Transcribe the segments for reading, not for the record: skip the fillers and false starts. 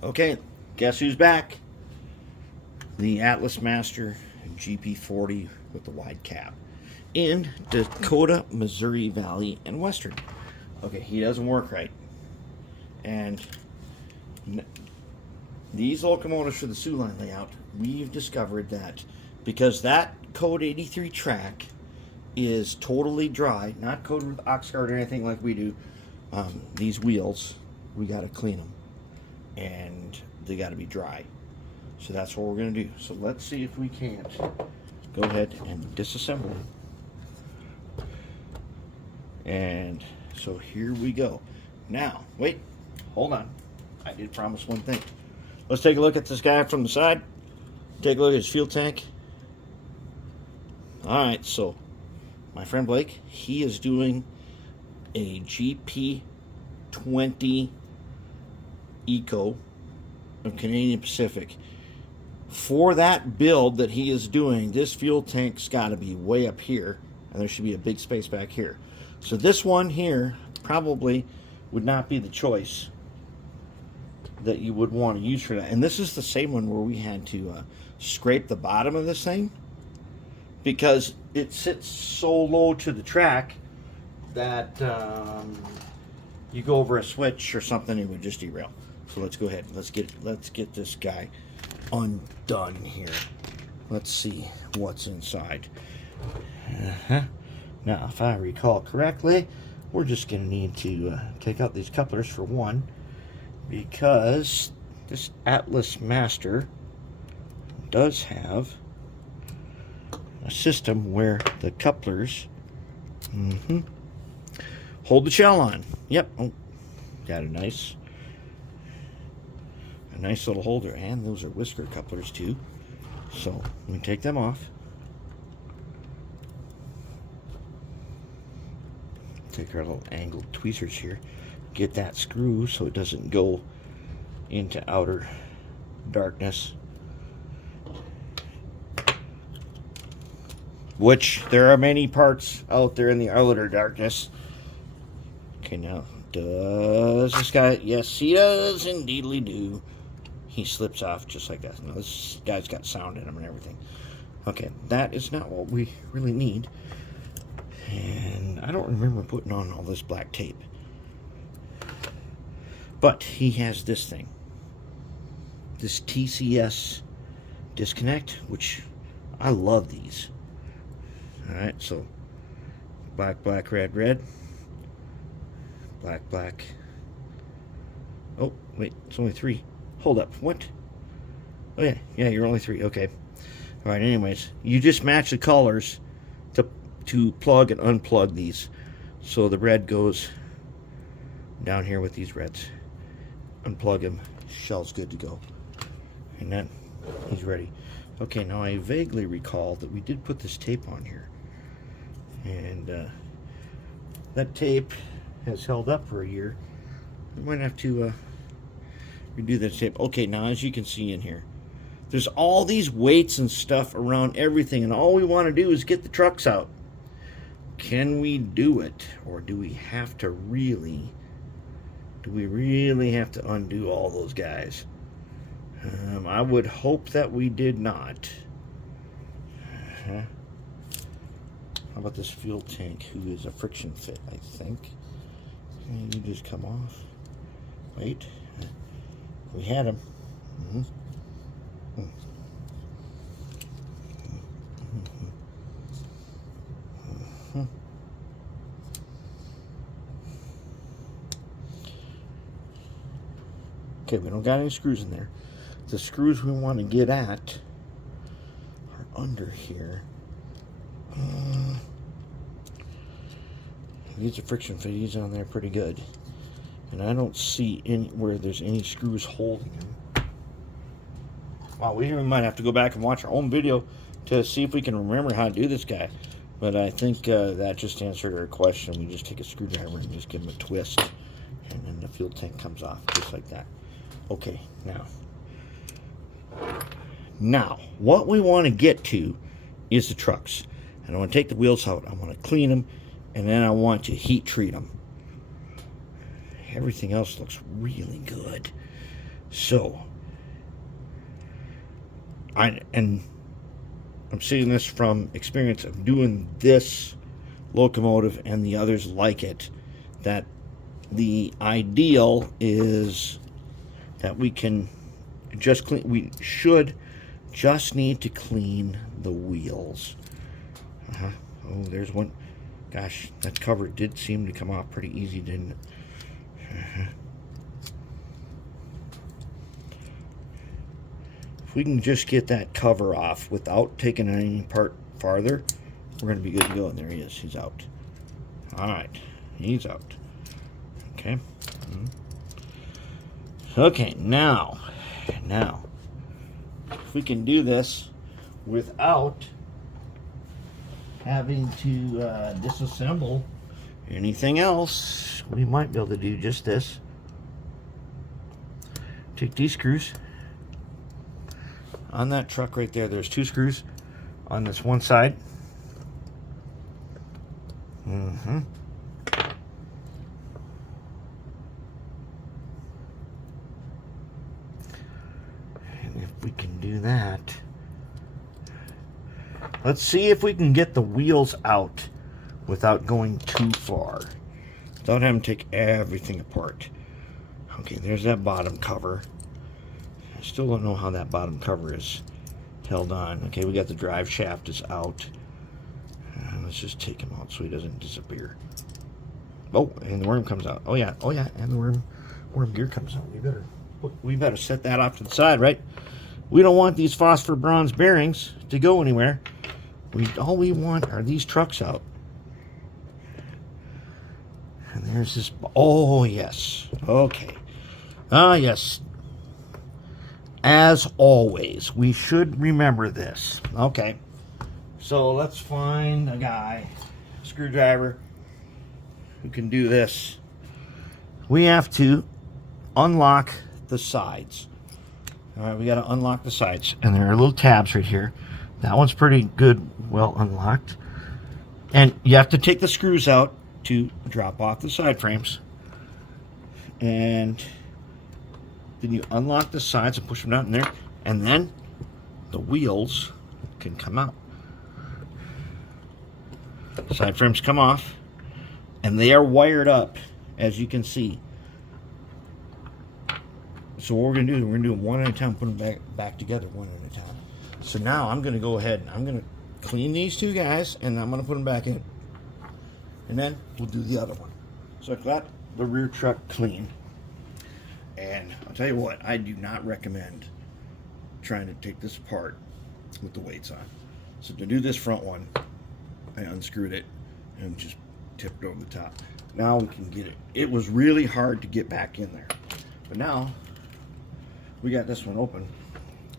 Okay, guess who's back? The Atlas Master GP40 with the wide cap in Dakota, Missouri Valley, and Western. Okay, he doesn't work right. And these locomotives for the Sioux Line layout, we've discovered that because that Code 83 track is totally dry, not coated with Oxguard or anything like we do, these wheels, we got to clean them. And they got to be dry. So that's what we're going to do. So let's see if we can't go ahead and disassemble it. And so here we go. Now, wait, hold on. I did promise one thing. Let's take a look at this guy from the side. Take a look at his fuel tank. All right, so my friend Blake, he is doing a GP40 Eco of Canadian Pacific. For that build that he is doing, this fuel tank's got to be way up here, and there should be a big space back here. So this one here probably would not be the choice that you would want to use for that. And this is the same one where we had to scrape the bottom of this thing because it sits so low to the track that you go over a switch or something, it would just derail. So let's go ahead. Let's get this guy undone here. Let's see what's inside. Now, if I recall correctly, we're just going to need to take out these couplers for one, because this Atlas Master does have a system where the couplers hold the shell on. Yep. Oh, got a nice little holder, and those are whisker couplers too. So we take them off. Take our little angled tweezers here, get that screw so it doesn't go into outer darkness, which there are many parts out there in the outer darkness. Okay, now does this guy? Yes, he does indeedly do. He slips off just like that. Now this guy's got sound in him and everything. Okay, that is not what we really need. And I don't remember putting on all this black tape. But he has this thing. This TCS disconnect, which I love these. Alright, so black, black, red, red. Black, black. Oh, wait, it's only 3. Hold up, what? Oh yeah, you're only 3, okay. Alright, anyways, you just match the colors to plug and unplug these. So the red goes down here with these reds. Unplug him, shell's good to go. And then he's ready. Okay, now I vaguely recall that we did put this tape on here. And that tape has held up for a year. We might have to redo that tape. Okay, now as you can see in here, there's all these weights and stuff around everything, and all we want to do is get the trucks out. Can we do it, or do we have to really have to undo all those guys? I would hope that we did not. How about this fuel tank, who is a friction fit, I think. And you just come off. Wait. We had him. Okay, we don't got any screws in there. The screws we want to get at are under here. These are friction fitties on there pretty good. And I don't see anywhere there's any screws holding them. Wow, we might have to go back and watch our own video to see if we can remember how to do this guy. But I think that just answered our question. We just take a screwdriver and just give him a twist. And then the fuel tank comes off just like that. Okay, now what we want to get to is the trucks. And I want to take the wheels out. I want to clean them, and then I want to heat treat them. Everything else looks really good. So, I'm seeing this from experience of doing this locomotive and the others like it, that the ideal is that we can just clean, we should just need to clean the wheels. Oh, there's one. Gosh, that cover did seem to come off pretty easy, didn't it? If we can just get that cover off without taking any part farther, we're going to be good to go. And there he is. He's out. All right. He's out. Okay. Okay, now, if we can do this without having to disassemble anything else, we might be able to do just this. Take these screws. On that truck right there, there's 2 screws on this one side. And if we can do that, let's see if we can get the wheels out without going too far, without having to take everything apart. Okay, there's that bottom cover. I still don't know how that bottom cover is held on. Okay, we got the drive shaft is out. Let's just take him out so he doesn't disappear. Oh, and the worm comes out. Oh yeah, and the worm gear comes out. We better set that off to the side, right? We don't want these phosphor bronze bearings to go anywhere. All we want are these trucks out. And there's this. Oh yes. Okay. Ah yes. As always, we should remember this. Okay. So let's find a guy, a screwdriver, who can do this. We have to unlock the sides. All right, we got to unlock the sides. And there are little tabs right here. That one's pretty good, well unlocked. And you have to take the screws out to drop off the side frames. And then you unlock the sides and push them down in there. And then the wheels can come out. Side frames come off. And they are wired up, as you can see. So what we're going to do is we're going to do them one at a time, put them back together one at a time. So now I'm going to go ahead and I'm going to clean these 2 guys, and I'm going to put them back in. And then we'll do the other one. So I've got the rear truck clean. And I'll tell you what, I do not recommend trying to take this apart with the weights on. So to do this front one, I unscrewed it and just tipped over the top. Now we can get it. It was really hard to get back in there. But now we got this one open.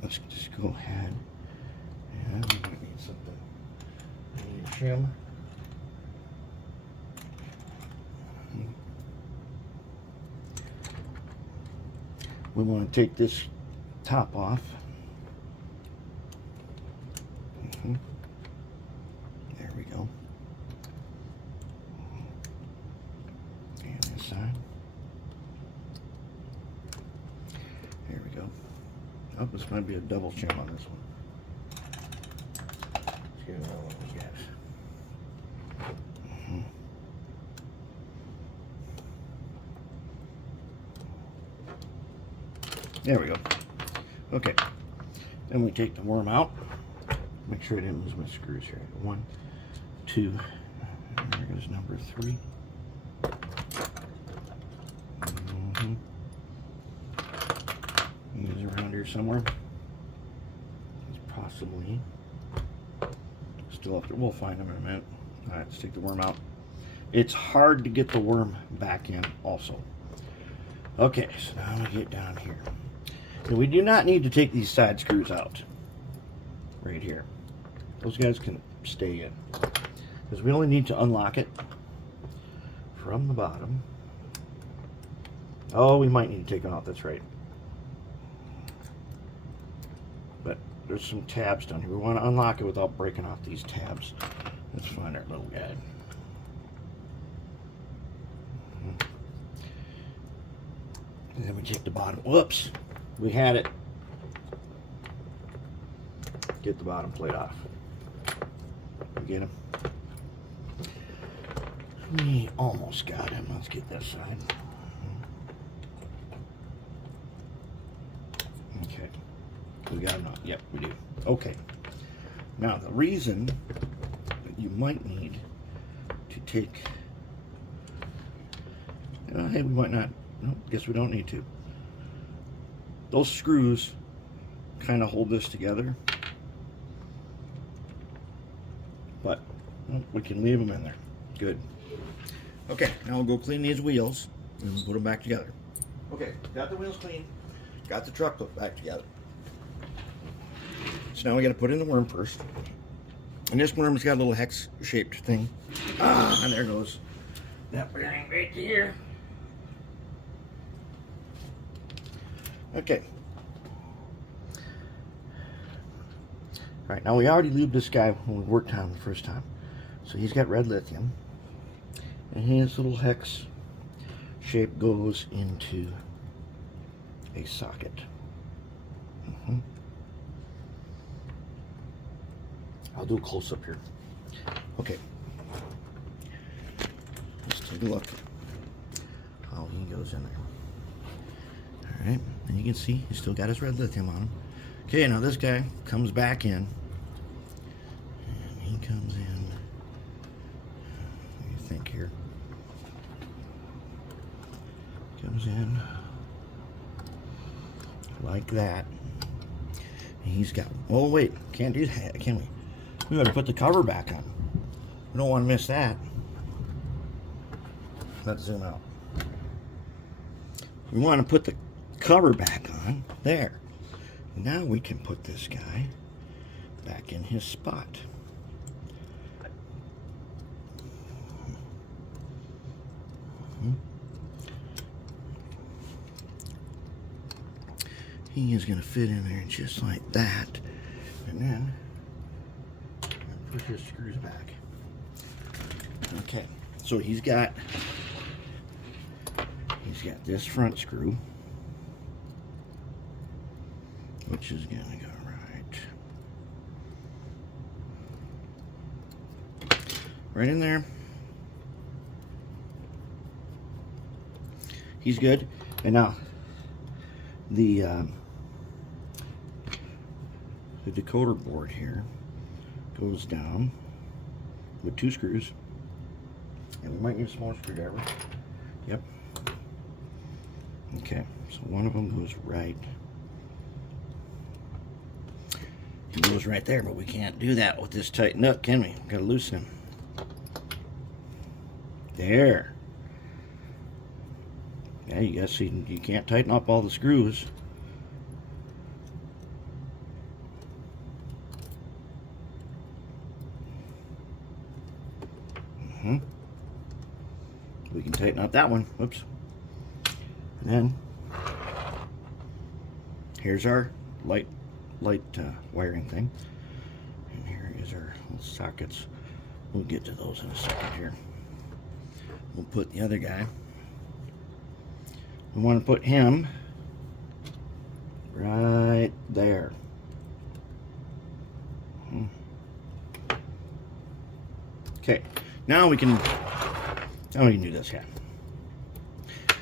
Let's just go ahead. And we might need something. I need a shim. We want to take this top off. There we go. And this side. There we go. Oh, this might be a double shim on this one. Let's get another one of these guys. There we go. Okay. Then we take the worm out. Make sure I didn't lose my screws here. 1, 2. And there goes number 3. He's around here somewhere. He's possibly still up there. We'll find him in a minute. All right, let's take the worm out. It's hard to get the worm back in also. Okay, so now we get down here. And we do not need to take these side screws out right here. Those guys can stay in because we only need to unlock it from the bottom. Oh, we might need to take them out, that's right. But there's some tabs down here. We want to unlock it without breaking off these tabs. Let's find our little guy. And then we take the bottom. Whoops. we had it. Get the bottom plate off. Get him. We almost got him. Let's get this side. Okay. We got him. Yep, we do. Okay. Now, the reason that you might need to take... hey, we might not. No, guess we don't need to. Those screws kind of hold this together. But well, we can leave them in there. Good. Okay, now we'll go clean these wheels and we'll put them back together. Okay, got the wheels clean. Got the truck put back together. So now we got to put in the worm first. And this worm's got a little hex-shaped thing. Ah, and there goes that bearing right there. Okay. All right, now we already lubed this guy when we worked on him the first time. So he's got red lithium. And his little hex shape goes into a socket. I'll do a close-up here. Okay. Let's take a look how he goes in there. Alright, and you can see he's still got his red lithium on him. Okay, now this guy comes back in. And he comes in. What do you think here? Comes in like that. And he's got, oh wait, can't do that, can we? We better put the cover back on. We don't want to miss that. Let's zoom out. We want to put the cover back on. There. Now we can put this guy back in his spot. He is going to fit in there just like that. And then push his screws back. Okay, so he's got this front screw, which is going to go right in there. He's good. And now the decoder board here goes down with 2 screws, and we might need a small screwdriver. Yep. Okay, so one of them goes right. He goes right there, but we can't do that with this tight nut, can we? We've got to loosen him. There. Yeah, you guys see, you can't tighten up all the screws. We can tighten up that one. Whoops. And then here's our light wiring thing, and here is our little sockets. We'll get to those in a second here. We'll put the other guy. We want to put him right there. Okay, now we can do this guy.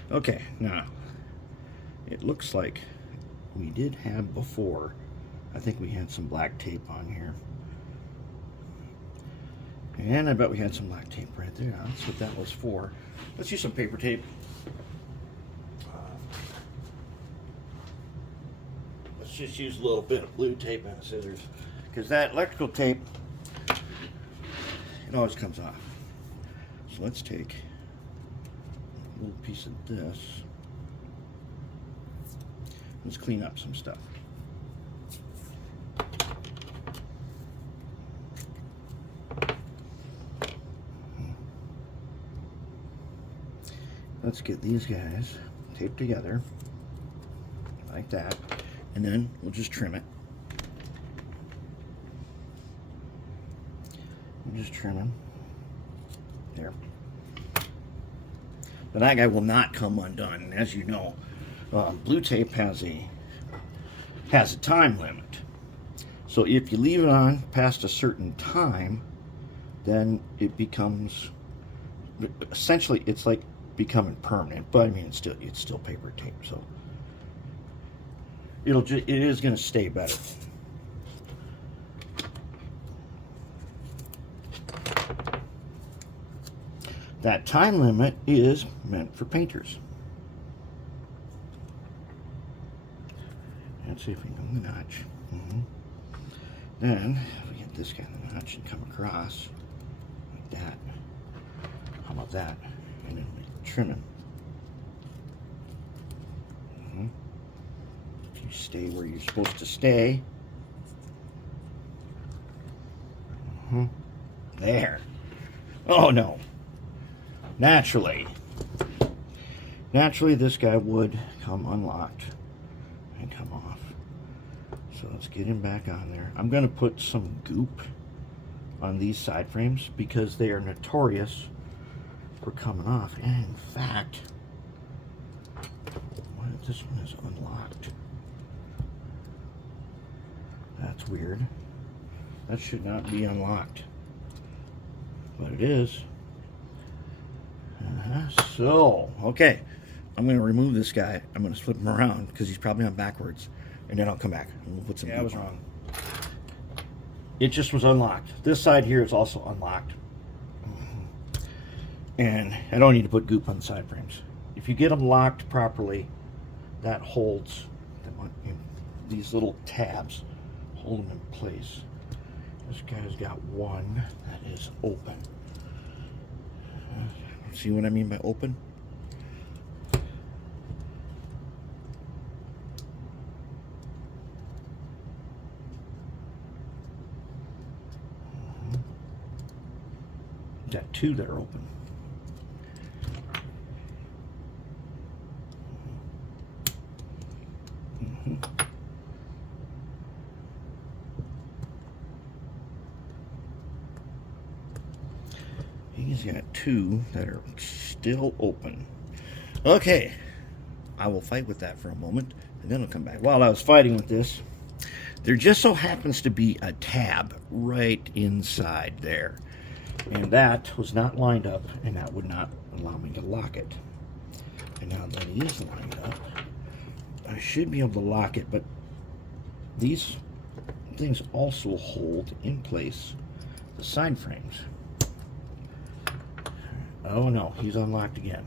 Okay, now it looks like we did have before. I think we had some black tape on here, and I bet we had some black tape right there. That's what that was for. Let's use some paper tape. Let's just use a little bit of blue tape and scissors, because that electrical tape, it always comes off. So let's take a little piece of this. Let's clean up some stuff. Let's get these guys taped together like that, and then we'll just trim it. We'll just trim them there. But that guy will not come undone. As you know, blue tape has a has a time limit. So if you leave it on past a certain time, then it becomes, essentially it's like becoming permanent, but I mean it's still paper tape, so it is going to stay better. That time limit is meant for painters. Let's see if we can go the notch. Then if we get this guy in the notch and come across like that. How about that? And then we trim it. If you stay where you're supposed to stay. There. Oh no. Naturally this guy would come unlocked and come off. So let's get him back on there. I'm going to put some goop on these side frames because they are notorious for coming off. And in fact, what if this one is unlocked? That's weird. That should not be unlocked, but it is. So, okay, I'm going to remove this guy. I'm going to flip him around because he's probably on backwards, and then I'll come back and we'll put some. Yeah, I was wrong. It just was unlocked. This side here is also unlocked, and I don't need to put goop on the side frames. If you get them locked properly, that holds them, these little tabs hold them in place. This guy's got one that is open. See what I mean by open? Got two that are open. He's got two that are still open. Okay, I will fight with that for a moment, and then I'll come back. While I was fighting with this, there just so happens to be a tab right inside there. And that was not lined up, and that would not allow me to lock it. And now that it is lined up, I should be able to lock it, but these things also hold in place the side frames. Oh no, he's unlocked again.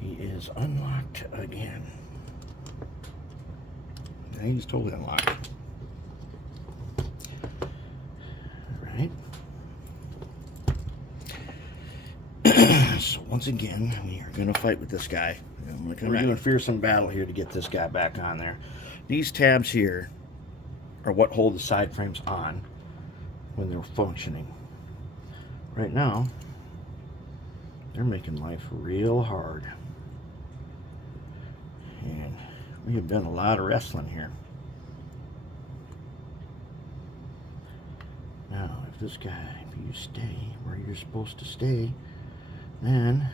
He is unlocked again. Now he's totally unlocked. Alright. So once again, we are going to fight with this guy. We're doing a fearsome battle here to get this guy back on there. These tabs here are what hold the side frames on when they're functioning. Right now, they're making life real hard. And we have done a lot of wrestling here. Now, if this guy, if you stay where you're supposed to stay, then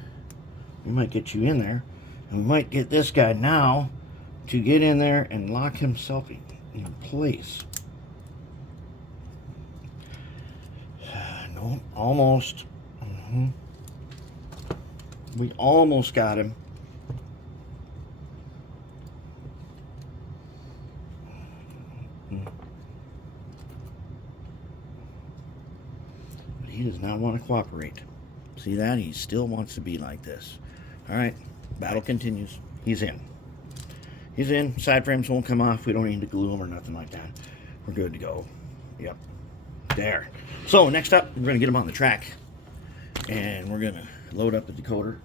we might get you in there, and we might get this guy now to get in there and lock himself in place. No, almost. We almost got him. But he does not want to cooperate. See that? He still wants to be like this. Alright, battle continues. He's in. He's in. Side frames won't come off. We don't need to glue them or nothing like that. We're good to go. Yep. There. So next up, we're going to get him on the track. And we're going to load up the decoder.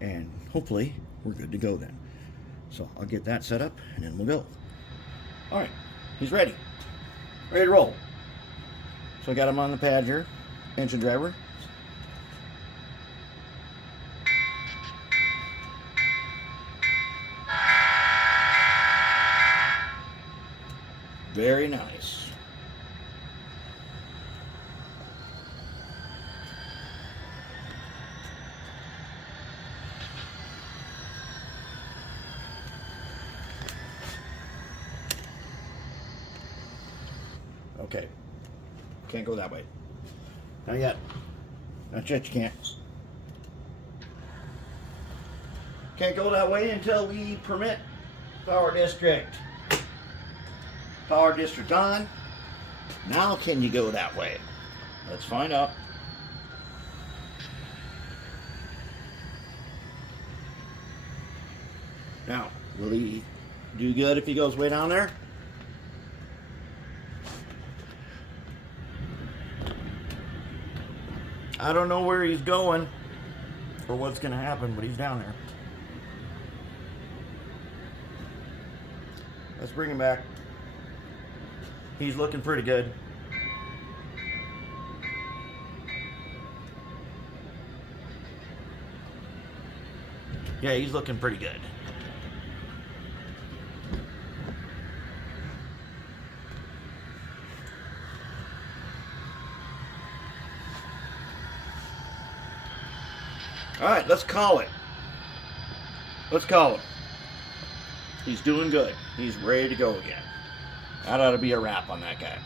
And hopefully, we're good to go then. So I'll get that set up, and then we'll go. Alright, he's ready. Ready to roll. So I got him on the pad here. Engine driver. Very nice. Okay. Can't go that way. Not yet. Not yet, you can't. Can't go that way until we permit Power District. Power District on. Now can you go that way? Let's find out. Now, will he do good if he goes way down there? I don't know where he's going or what's going to happen, but he's down there. Let's bring him back. He's looking pretty good. Yeah, he's looking pretty good. All right, let's call it. Let's call it. He's doing good. He's ready to go again. That ought to be a wrap on that guy.